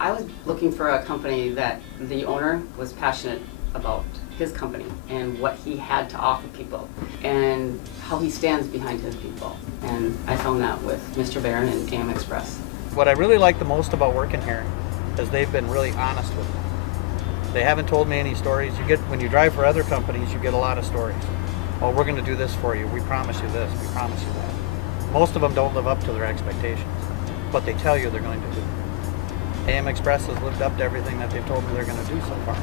I was looking for a company that the owner was passionate about his company and what he had to offer people and how he stands behind his people. And I found that with Mr. Barron and AM Express. What I really like the most about working here is they've been really honest with me. They haven't told me any stories. When you drive for other companies, you get a lot of stories. Oh, we're going to do this for you. We promise you this. We promise you that. Most of them don't live up to their expectations, but they tell you they're going to do. AM Express has lived up to everything that they've told me they're going to do so far.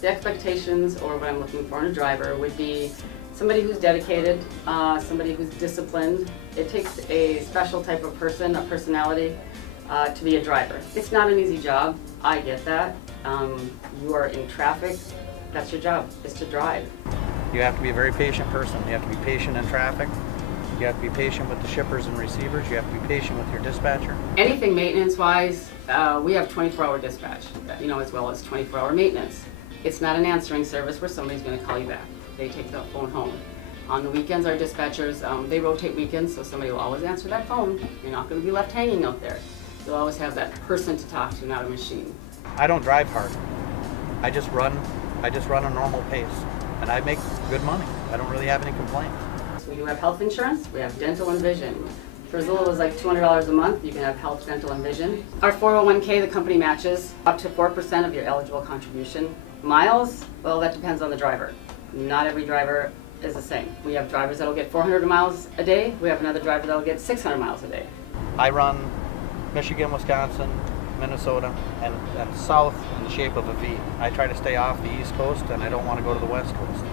The expectations, or what I'm looking for in a driver, would be somebody who's dedicated, somebody who's disciplined. It takes a special type of person, a personality, to be a driver. It's not an easy job. I get that. You are in traffic. That's your job, is to drive. You have to be a very patient person. You have to be patient in traffic. You have to be patient with the shippers and receivers. You have to be patient with your dispatcher. Anything maintenance-wise, we have 24-hour dispatch, as well as 24-hour maintenance. It's not an answering service where somebody's going to call you back. They take the phone home. On the weekends, our dispatchers, they rotate weekends, so somebody will always answer that phone. You're not going to be left hanging out there. You'll always have that person to talk to, not a machine. I don't drive hard. I just run a normal pace, and I make good money. I don't really have any complaints. We do have health insurance, we have dental and vision. For as little as like $200 a month, you can have health, dental, and vision. Our 401k, the company matches up to 4% of your eligible contribution. Miles, well, that depends on the driver. Not every driver is the same. We have drivers that'll get 400 miles a day. We have another driver that'll get 600 miles a day. I run Michigan, Wisconsin, Minnesota, and south in the shape of a V. I try to stay off the East Coast, and I don't want to go to the West Coast.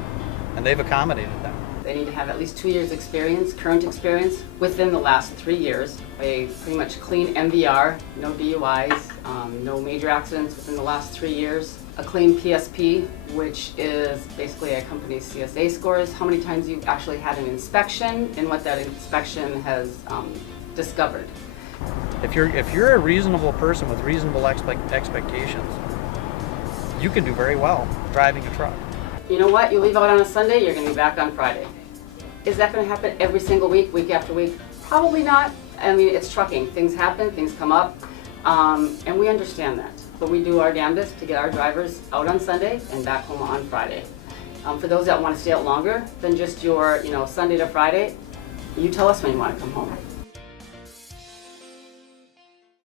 And they've accommodated that. They need to have at least 2 years experience, current experience, within the last 3 years. A pretty much clean MVR, no DUIs, no major accidents within the last 3 years. A clean PSP, which is basically a company's CSA scores, how many times you've actually had an inspection and what that inspection has discovered. If you're a reasonable person with reasonable expectations, you can do very well driving a truck. You know what? You leave out on a Sunday, you're going to be back on Friday. Is that going to happen every single week, week after week? Probably not. I mean, it's trucking. Things happen, things come up, and we understand that. But we do our damnedest to get our drivers out on Sunday and back home on Friday. For those that want to stay out longer than just your, Sunday to Friday, you tell us when you want to come home.